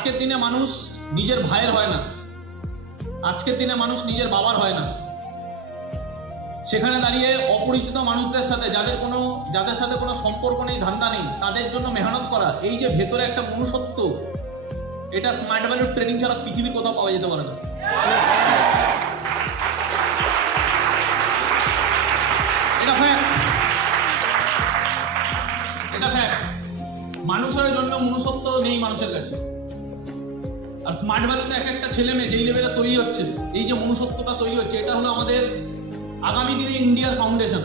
আজকের দিনে মানুষ নিজের ভাইয়ের হয় না, আজকের দিনে মানুষ নিজের বাবার হয় না। সেখানে দাঁড়িয়ে অপরিচিত মানুষদের সাথে যাদের সাথে কোনো সম্পর্ক নেই, ধান্দা নেই, তাদের জন্য মেহনত করা, এই যে ভেতরে একটা মনুষ্যত্ব, এটা স্মার্ট ভ্যালুর ট্রেনিং ছাড়া পৃথিবীর কোথাও পাওয়া যেতে পারে না। এটা ফ্যাক্ট, এটা ফ্যাক্ট। মানুষের জন্য মনুষ্যত্ব নেই মানুষের কাছে। আর স্মার্ট ভ্যালুতে এক একটা ছেলে মেয়ে যেই লেভেলে তৈরি হচ্ছে, এই যে মনুষ্যত্বটা তৈরি হচ্ছে, এটা হলো আমাদের আগামী দিনে ইন্ডিয়ার ফাউন্ডেশন।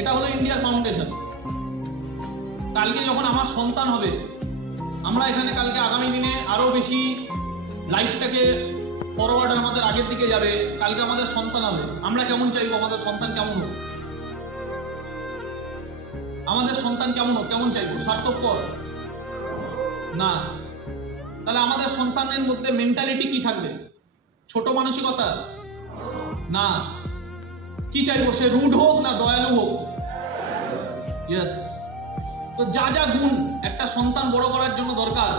এটা হলো ইন্ডিয়ার ফাউন্ডেশন। কালকে যখন আমার সন্তান হবে, আমরা এখানে কালকে আগামী দিনে আরো বেশি লাইফটাকে ফরওয়ার্ড, আমাদের আগের দিকে যাবে। কালকে আমাদের সন্তান হবে, আমরা কেমন চাইবো আমাদের সন্তান কেমন হোক? আমাদের সন্তান কেমন হোক, কেমন চাইবো? স্বার্থপর না। তাহলে আমাদের সন্তানের মধ্যে মেন্টালিটি কি থাকবে? ছোট মানসিকতা না। কি চাইবো? সে রুড হোক না দয়ালু হোক? ইয়েস। তো যা যা গুণ একটা সন্তান বড় করার জন্য দরকার,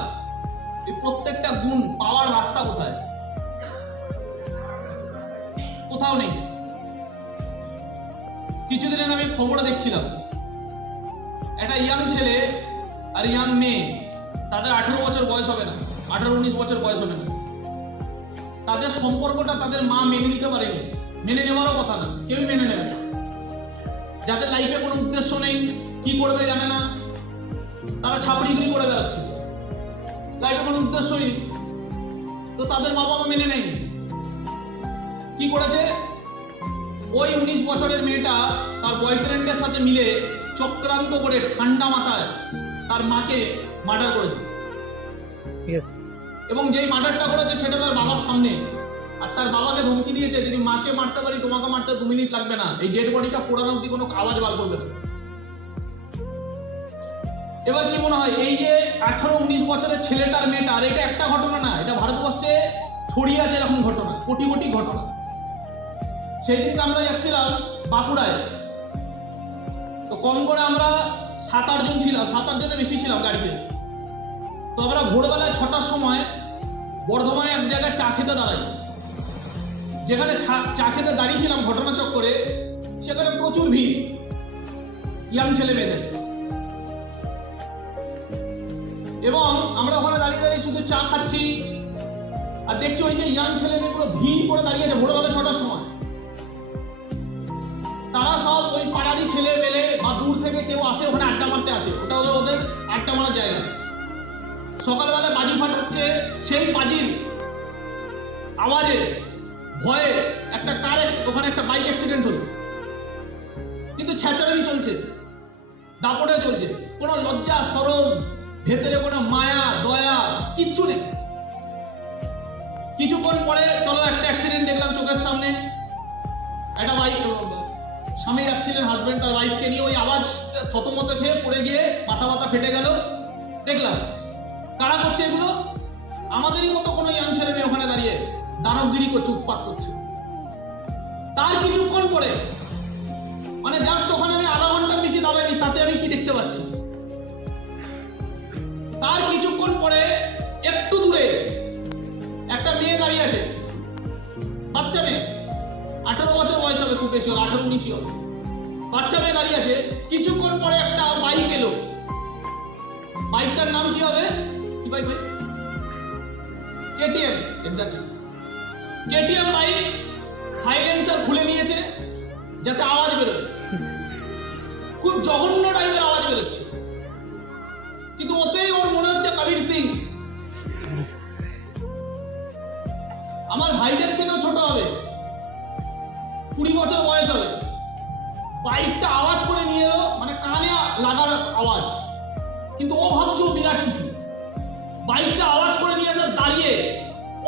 এই প্রত্যেকটা গুণ পাওয়ার রাস্তা কোথায়? কোথাও নেই। কিছুদিন আগে আমি খবরে দেখছিলাম, একটা ইয়াং ছেলে আর ইয়াং মেয়ে, তাদের 18 বছর বয়স হবে না, 18-19 বছর বয়স হবে না। তাদের সম্পর্কটা তাদের মা মেনে নিতে পারেনি, মেনে নেওয়ারও কথা না, কেউই মেনে নেবে না। যাদের লাইফে কোনো উদ্দেশ্য নেই, কি করবে জানে না, তারা ছাপড়িগিরি করে বেড়াচ্ছে, লাইফে কোনো উদ্দেশ্যই নেই। তো তাদের মা বাবা মেনে নেয়নি। কি করেছে? ওই 19 বছরের মেয়েটা তার বয়ফ্রেন্ডের সাথে মিলে চক্রান্ত করে ঠান্ডা মাথায় তার মাকে মার্ডার করেছে। এবং যেই মার্ডারটা করেছে সেটা তার বাবার সামনে। আর তার বাবাকে ধমকি দিয়েছে, যদি মাকে মারতে পারি তোমাকে মারতে 2 মিনিট লাগবে না, এই ডেড বডিটা পোড়ানো অব্দি কোনো আওয়াজ বার করবে না। এবার কি মনে হয়, এই যে 18-19 বছরের ছেলেটার মেয়েটার, এটা একটা ঘটনা না, এটা ভারতবর্ষে ছড়িয়ে আছে এরকম ঘটনা, কোটি কোটি ঘটনা। সেই দিনকে আমরা যাচ্ছিলাম বাঁকুড়ায়, তো কম করে আমরা 7-8 জন ছিলাম, 7-8 জনের বেশি ছিলাম গাড়িতে। তো আমরা ভোরবেলায় 6টার সময় বর্ধমানে এক জায়গায় চা খেতে দাঁড়াই। যেখানে চা খেতে দাঁড়িয়েছিলাম ঘটনা চক্করে, সেখানে প্রচুর ভিড় ইয়াং ছেলে মেয়েদের। এবং আমরা ওখানে দাঁড়িয়ে দাঁড়িয়ে শুধু চা খাচ্ছি আর দেখছি ওই যে ইয়াং ছেলে মেয়েগুলো ভিড় করে দাঁড়িয়ে আছে ভোরবেলা 6টার সময়। তারা সব ওই পাড়ারই ছেলে মেলে বা দূর থেকে কেউ আসে, ওখানে আড্ডা মারতে আসে, ওটা হলো ওদের আড্ডা মারার জায়গা। সকালবেলা বাজি ফাটাচ্ছে, সেই বাজির আওয়াজে ভয়ে একটা ওখানে একটা বাইক অ্যাক্সিডেন্ট হলো। কিন্তু ছ্যাঁচাড়ামি চলছে, দাপটে চলছে, কোনো লজ্জা শরম, ভেতরে কোনো মায়া দয়া কিচ্ছু নেই। কিছুক্ষণ পরে চলো একটা অ্যাক্সিডেন্ট দেখলাম চোখের সামনে। একটা বাইক, স্বামী যাচ্ছিলেন, হাজবেন্ড তার ওয়াইফকে নিয়ে, ওই আওয়াজ থতমত খেয়ে পড়ে গিয়ে মাথা ফেটে গেল। দেখলাম কারা করছে এগুলো? আমাদেরই মতো কোনো ইয়াং ছেলে মেয়ে ওখানে দাঁড়িয়ে দানবগিরি করছে, উৎপাত করছে। তার কিছুক্ষণ পরে, মানে জাস্ট ওখানে আমি আধা ঘন্টার বেশি দাঁড়াইনি, তাতে আমি কি দেখতে পাচ্ছি? তার কিছুক্ষণ পরে একটু দূরে একটা মেয়ে দাঁড়িয়ে আছে, বাচ্চা মেয়ে, 18 বছর বয়স হবে, খুব বেশি হলো 18-19 হবে, বাচ্চা মেয়ে দাঁড়িয়ে আছে। কিছুক্ষণ পরে একটা বাইক এলো। বাইকটার নাম কি হবে? কি বাইক ভাই? KTM. Exactly, KTM bike. Silencer খুলে নিয়েছে যাতে আওয়াজ বেরোয়, খুব জঘন্য টাইপের আওয়াজ বেরোচ্ছে। কিন্তু ওতেই ওর মনে হচ্ছে কবির সিং। আমার ভাইদের থেকেও ছোট হবে, 20 বছর বয়স হবে। বাইকটা আওয়াজ করে নিয়ে এলো, মানে কানে লাগার আওয়াজ, কিন্তু ও ভাবছে ও বিরাট কিছু। বাইকটা আওয়াজ করে নিয়ে এসে দাঁড়িয়ে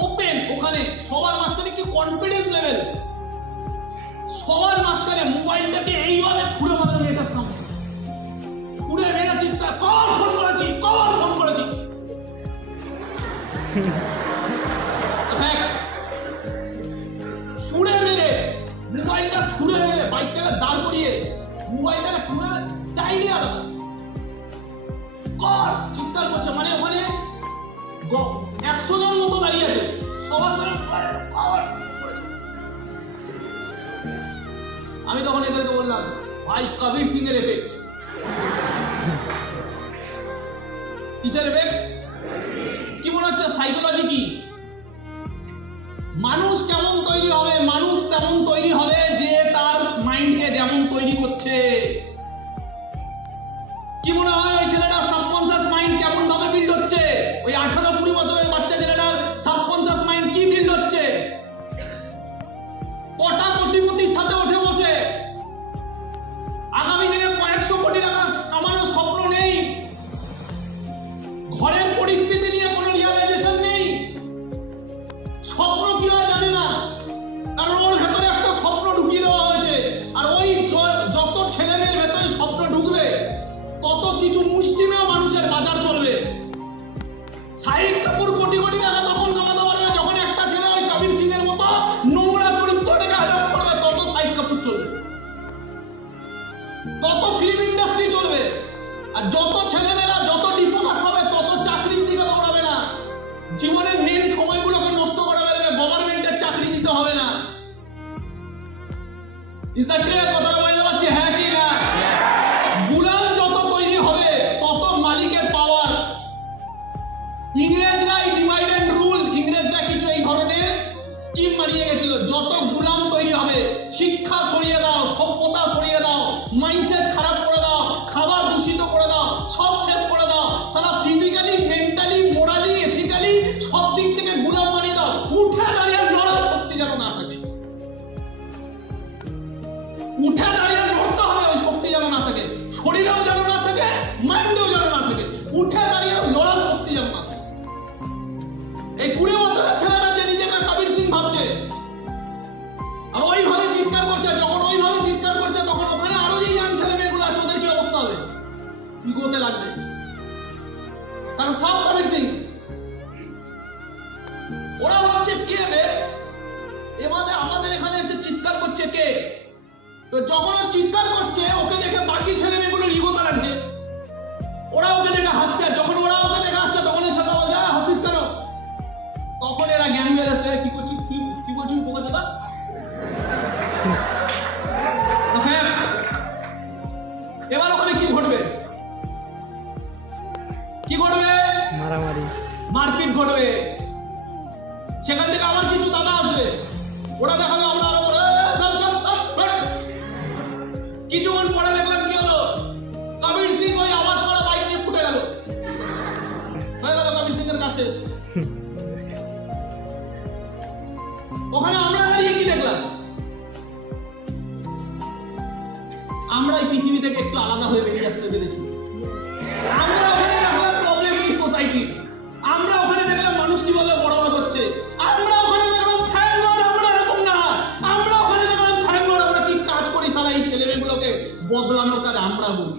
ওপেন, ওখানে সবার মাঝখানে কি কনফিডেন্স লেভেল, সবার মাঝখানে মোবাইলটাকে এইভাবে ছুঁড়ে মারলো মেয়েটার সামনে, ছুঁড়ে মেরে চিৎকার, কর ফোন করেছি। ছুঁড়ে মেরে মোবাইলটা, ছুঁড়ে মেরে বাইকটাকে দাঁড় করিয়ে মোবাইলটাকে ছুঁড়ে স্টাইলই আলাদা, কর চিৎকার করছে। মানে ওখানে দাঁড়িয়ে আছে, সবার সঙ্গে আমি তখন এদেরকে বললাম, ভাই কবির সিং এর এফেক্ট। কিসের এফেক্ট? কি মনে হচ্ছে সাইকোলজি কি? মানুষ কেমন তৈরি হবে? মানুষ তেমন তৈরি হবে যে তার মাইন্ডকে যেমন তৈরি করছে। কি মনে হয় ওই ছেলেটার সাবকনসিয়াস মাইন্ড কেমন ভাবে বিল্ড হচ্ছে? ওই 18-20 বছরের বাচ্চা ছেলেটার সাবকনসিয়াস মাইন্ড কি বিল্ড হচ্ছে? কটা কোটিপতির সাথে উঠে বসে আগামী দিনে কয়েকশো কোটি টাকা কামানোর স্বপ্ন নেই, ঘরের পরিস্থিতি নিয়ে কোনো রিয়ালাইজেশন নেই, স্বপ্ন কি হয় জানে না, কারণ ওর ভেতরে একটা স্বপ্ন ঢুকিয়ে দেওয়া হয়েছে। আর ওই যত ছেলেমেয়ের ভেতরে স্বপ্ন ঢুকবে তত কিছু মুষ্টিমেয় মানুষের বাজার চলবে। শাহিদ কাপুর কোটি কোটি টাকা তখন কামাতে পারবে যখন একটা ছেলে ওই কবির সিং এর মতো নোংরা চরিত্রটাকে অ্যাডপ্ট করবে, তত শাহিদ কাপুর চলবে, তত ফিল্ম ইন্ডাস্ট্রি চলবে। আর যত ছেলেমেয়েরা যত ডিফোকাস হবে তত চাকরির দিকে দৌড়াবে না, জীবনের মেন সময়গুলোকে নষ্ট করে ফেলবে, গভর্নমেন্টের চাকরি দিতে হবে না। Is that clear? কথাটা বুঝতে পারছি হ্যাঁ কি না? গুলাম যত তৈরি হবে তত মালিকের পাওয়ার। ইংরেজরা ডিভাইড এন্ড রুল, ইংরেজরা কিছু এই ধরনের স্কিম মারিয়ে গেছিল। যত গুলাম তৈরি হবে, শিক্ষা সরিয়ে দাও, সভ্যতা সরিয়ে দাও, মাইন্ডসেট খারাপ করে দাও, খাবার দূষিত করে দাও, সব শেষ করে দাও, সারা ফিজিক্যালি, মেন্টালি, মোরালি, এথিক্যালি সব দিক থেকে গুলাম বানিয়ে দাও। উঠে দাঁড়িয়ে লড়ার শক্তি যেন না থাকে, উঠে দাঁড়িয়ে লড়তে হবে, ওই শক্তি যেন না থাকে, শরীরেও যেন না থাকে, মাইন্ডেও যেন না থাকে, উঠে দাঁড়িয়ে লড়ার শক্তি যেন না থাকে। এই 20 বছরের ছেলেটা যে নিজেকে কবির সিং ভাবছে আর ওইভাবে চিৎকার করছে, যখন ওইভাবে চিৎকার করছে তখন ওখানে আরো যে ইয়াং ছেলে মেয়েগুলো আছে ওদের কি অবস্থা হবে? ইগোতে লাগবে, কারণ সব কবির সিং। ওরা ভাবছে কে বে আমাদের এখানে এসে চিৎকার করছে কে? তো যখন ও চিৎকার করছে ওকে দেখে বাকি ছেলে মেয়েগুলোর ইগোতে লাগছে, ওরা ওকে দেখে হাসছে। যখন ওরা ওকে দেখে হাসছে তখন এই ছেলেটা বলছে হাসিস কেন? তখন এরা জ্ঞান বেরোচ্ছে, কি করছিস, কি বলছিস বোকা দাদা। এবার ওখানে কি ঘটবে? কি ঘটবে? মারামারি, মারপিট ঘটবে। সেখান থেকে আবার কিছু দাদা আসবে, ওরা দেখাবে আমরা আরো বড়। কিছুক্ষণ পরে দেখলাম কি হলো, কবির সিং ওই আওয়াজ করা বাইক নিয়ে ফুটে গেল, হয়ে গেল কবির সিং এর কাছে। ওখানে আমরা দাঁড়িয়ে কি দেখলাম? আমরা এই পৃথিবী থেকে একটু আলাদা হয়ে বেরিয়ে আসতে পেরেছি। আমরা ওখানে দেখলাম প্রবলেম কি সোসাইটির, আমরা ওখানে দেখলাম মানুষ কিভাবে বড়বাদ হচ্ছে, আমরা ওখানে দেখলাম থ্যাঙ্ক গড আমরা এরকম না, আমরা ওখানে দেখলাম থ্যাঙ্ক গড আমরা কি কাজ করি সারা এই ছেলেমেয়েগুলোকে বদলানোর কাজ আমরা বলি।